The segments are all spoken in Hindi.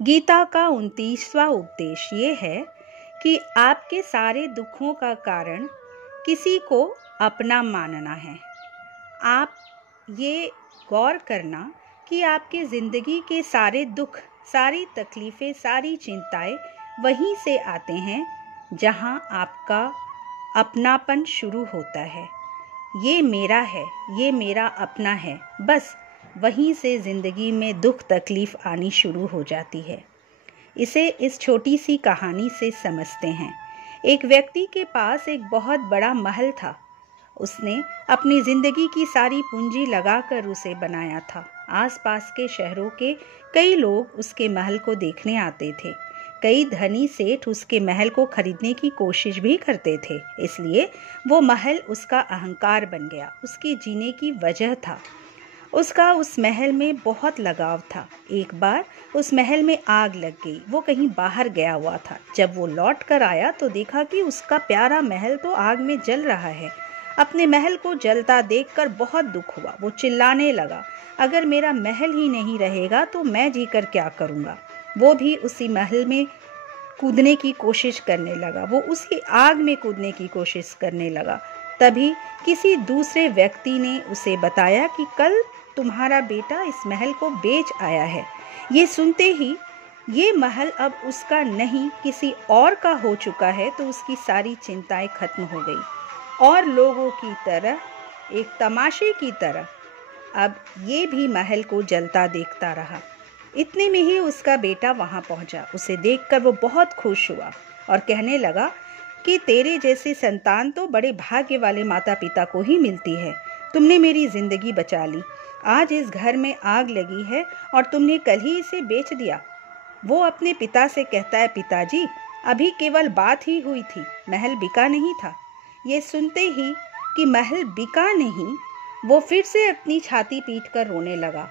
गीता का 29वां उपदेश ये है कि आपके सारे दुखों का कारण किसी को अपना मानना है। आप ये गौर करना कि आपके ज़िंदगी के सारे दुख, सारी तकलीफ़ें, सारी चिंताएं वहीं से आते हैं जहां आपका अपनापन शुरू होता है। ये मेरा है, ये मेरा अपना है, बस वहीं से ज़िंदगी में दुख तकलीफ़ आनी शुरू हो जाती है। इसे इस छोटी सी कहानी से समझते हैं। एक व्यक्ति के पास एक बहुत बड़ा महल था। उसने अपनी ज़िंदगी की सारी पूंजी लगाकर उसे बनाया था। आसपास के शहरों के कई लोग उसके महल को देखने आते थे। कई धनी सेठ उसके महल को खरीदने की कोशिश भी करते थे। इसलिए वो महल उसका अहंकार बन गया, उसके जीने की वजह था। उसका उस महल में बहुत लगाव था। एक बार उस महल में आग लग गई। वो कहीं बाहर गया हुआ था। जब वो लौट कर आया तो देखा कि उसका प्यारा महल तो आग में जल रहा है। अपने महल को जलता देखकर बहुत दुख हुआ। वो चिल्लाने लगा, अगर मेरा महल ही नहीं रहेगा तो मैं जीकर क्या करूँगा। वो भी उसी महल में कूदने की कोशिश करने लगा। वो उसी आग में कूदने की कोशिश करने लगा। तभी किसी दूसरे व्यक्ति ने उसे बताया कि कल तुम्हारा बेटा इस महल को बेच आया है। ये सुनते ही ये महल अब उसका नहीं किसी और का हो चुका है तो उसकी सारी चिंताएं खत्म हो गई और लोगों की तरह, एक तमाशे की तरह अब ये भी महल को जलता देखता रहा। इतने में ही उसका बेटा वहां पहुंचा। उसे देखकर वो बहुत खुश हुआ और कहने लगा कि तेरे जैसी संतान तो बड़े भाग्य वाले माता पिता को ही मिलती है। तुमने मेरी जिंदगी बचा ली। आज इस घर में आग लगी है और तुमने कल ही इसे बेच दिया। वो अपने पिता से कहता है, पिताजी अभी केवल बात ही हुई थी, महल बिका नहीं था। ये सुनते ही कि महल बिका नहीं, वो फिर से अपनी छाती पीटकर रोने लगा।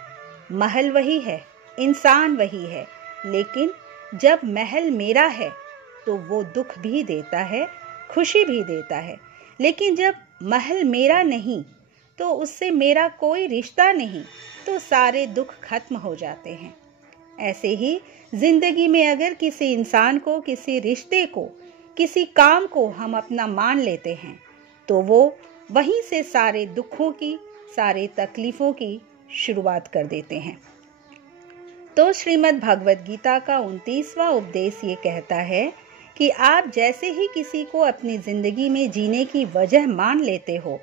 महल वही है, इंसान वही है, लेकिन जब महल मेरा है तो वो दुख भी देता है, खुशी भी देता है। लेकिन जब महल मेरा नहीं तो उससे मेरा कोई रिश्ता नहीं, तो सारे दुख खत्म हो जाते हैं। ऐसे ही जिंदगी में अगर किसी इंसान को, किसी रिश्ते को, किसी काम को हम अपना मान लेते हैं तो वो वहीं से सारे दुखों की, सारे तकलीफों की शुरुआत कर देते हैं। तो श्रीमद् भगवद गीता का 29वां उपदेश ये कहता है कि आप जैसे ही किसी को अपनी जिंदगी में जीने की वजह मान लेते हो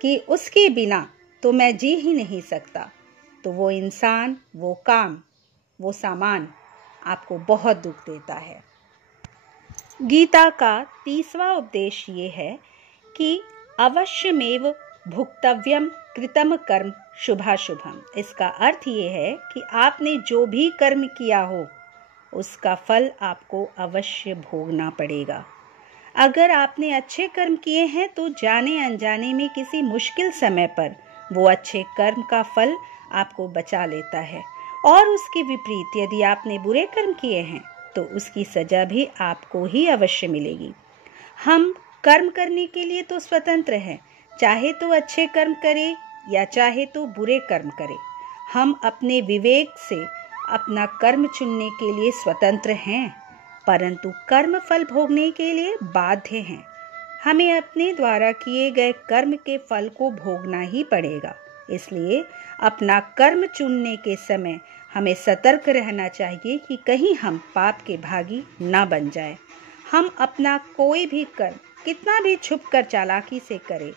कि उसके बिना तो मैं जी ही नहीं सकता, तो वो इंसान, वो काम, वो सामान आपको बहुत दुख देता है। गीता का 30वां उपदेश ये है कि अवश्यमेव भुक्तव्यम कृतम कर्म शुभाशुभम। इसका अर्थ ये है कि आपने जो भी कर्म किया हो उसका फल आपको अवश्य भोगना पड़ेगा। अगर आपने अच्छे कर्म किए हैं तो जाने अनजाने में किसी मुश्किल समय पर वो अच्छे कर्म का फल आपको बचा लेता है, और उसके विपरीत यदि आपने बुरे कर्म किए हैं तो उसकी सजा भी आपको ही अवश्य मिलेगी। हम कर्म करने के लिए तो स्वतंत्र हैं, चाहे तो अच्छे कर्म करें या चाहे तो बुरे कर्म करें। हम अपने विवेक से अपना कर्म चुनने के लिए स्वतंत्र हैं, परंतु कर्म फल भोगने के लिए बाध्य हैं। हमें अपने द्वारा किए गए कर्म के फल को भोगना ही पड़ेगा। इसलिए अपना कर्म चुनने के समय हमें सतर्क रहना चाहिए कि कहीं हम पाप के भागी ना बन जाएं। हम अपना कोई भी कर्म कितना भी छुपकर चालाकी से करें,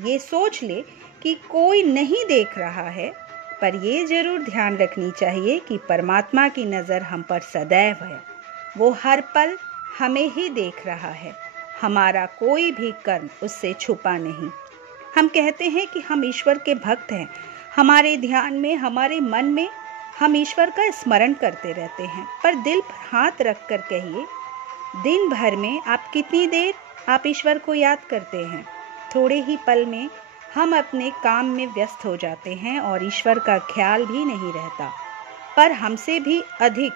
ये सोच ले कि कोई नहीं देख रहा है, पर ये जरूर ध्यान रखनी चाहिए कि परमात्मा की नज़र हम पर सदैव है। वो हर पल हमें ही देख रहा है। हमारा कोई भी कर्म उससे छुपा नहीं। हम कहते हैं कि हम ईश्वर के भक्त हैं। हमारे ध्यान में, हमारे मन में हम ईश्वर का स्मरण करते रहते हैं, पर दिल पर हाथ रख कर कहिए, दिन भर में आप कितनी देर आप ईश्वर को याद करते हैं? थोड़े ही पल में हम अपने काम में व्यस्त हो जाते हैं और ईश्वर का ख्याल भी नहीं रहता। पर हमसे भी अधिक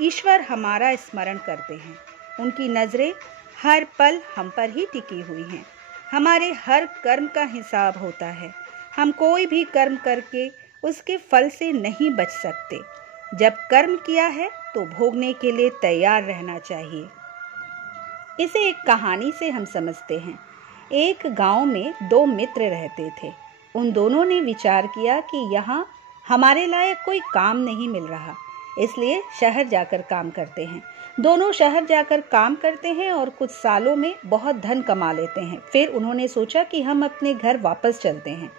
ईश्वर हमारा स्मरण करते हैं। उनकी नज़रें हर पल हम पर ही टिकी हुई हैं। हमारे हर कर्म का हिसाब होता है। हम कोई भी कर्म करके उसके फल से नहीं बच सकते। जब कर्म किया है तो भोगने के लिए तैयार रहना चाहिए। इसे एक कहानी से हम समझते हैं। एक गांव में दो मित्र रहते थे। उन दोनों ने विचार किया कि यहाँ हमारे लायक कोई काम नहीं मिल रहा, इसलिए शहर जाकर काम करते हैं। दोनों शहर जाकर काम करते हैं और कुछ सालों में बहुत धन कमा लेते हैं। फिर उन्होंने सोचा कि हम अपने घर वापस चलते हैं।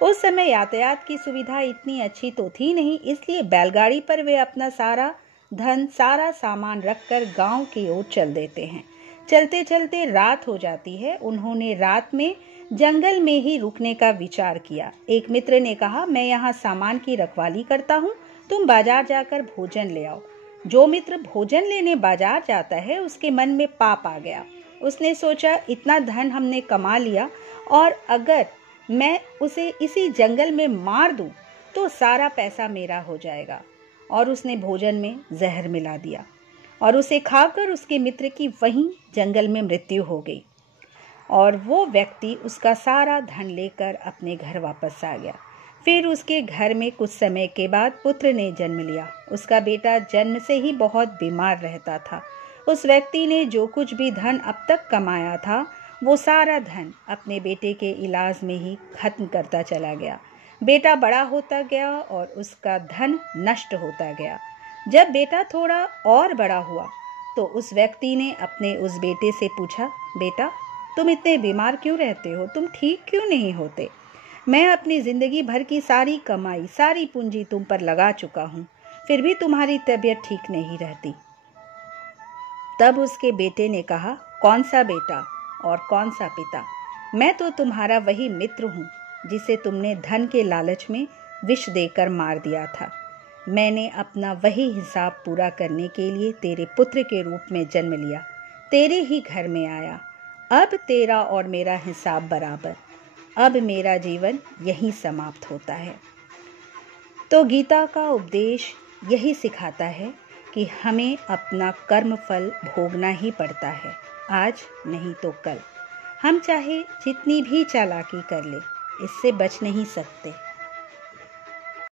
उस समय यातायात की सुविधा इतनी अच्छी तो थी नहीं, इसलिए बैलगाड़ी पर वे अपना सारा धन, सारा सामान रखकर गांव की ओर चल देते हैं। चलते चलते रात हो जाती है। उन्होंने रात में जंगल में ही रुकने का विचार किया। एक मित्र ने कहा, मैं यहाँ सामान की रखवाली करता हूँ, तुम बाजार जाकर भोजन ले आओ। जो मित्र भोजन लेने बाजार जाता है उसके मन में पाप आ गया। उसने सोचा, इतना धन हमने कमा लिया और अगर मैं उसे इसी जंगल में मार दूं तो सारा पैसा मेरा हो जाएगा। और उसने भोजन में जहर मिला दिया और उसे खाकर उसके मित्र की वहीं जंगल में मृत्यु हो गई। और वो व्यक्ति उसका सारा धन लेकर अपने घर वापस आ गया। फिर उसके घर में कुछ समय के बाद पुत्र ने जन्म लिया। उसका बेटा जन्म से ही बहुत बीमार रहता था। उस व्यक्ति ने जो कुछ भी धन अब तक कमाया था वो सारा धन अपने बेटे के इलाज में ही खत्म करता चला गया। बेटा बड़ा होता गया और उसका धन नष्ट होता गया। जब बेटा थोड़ा और बड़ा हुआ तो उस व्यक्ति ने अपने उस बेटे से पूछा, बेटा तुम इतने बीमार क्यों रहते हो, तुम ठीक क्यों नहीं होते? मैं अपनी जिंदगी भर की सारी कमाई, सारी पूंजी तुम पर लगा चुका हूँ, फिर भी तुम्हारी तबीयत ठीक नहीं रहती। तब उसके बेटे ने कहा, कौन सा बेटा और कौन सा पिता? मैं तो तुम्हारा वही मित्र हूँ जिसे तुमने धन के लालच में विष देकर मार दिया था। मैंने अपना वही हिसाब पूरा करने के लिए तेरे पुत्र के रूप में जन्म लिया, तेरे ही घर में आया। अब तेरा और मेरा हिसाब बराबर। अब मेरा जीवन यहीं समाप्त होता है। तो गीता का उपदेश यही सिखाता है कि हमें अपना कर्म फल भोगना ही पड़ता है, आज नहीं तो कल। हम चाहे जितनी भी चालाकी कर ले, इससे बच नहीं सकते।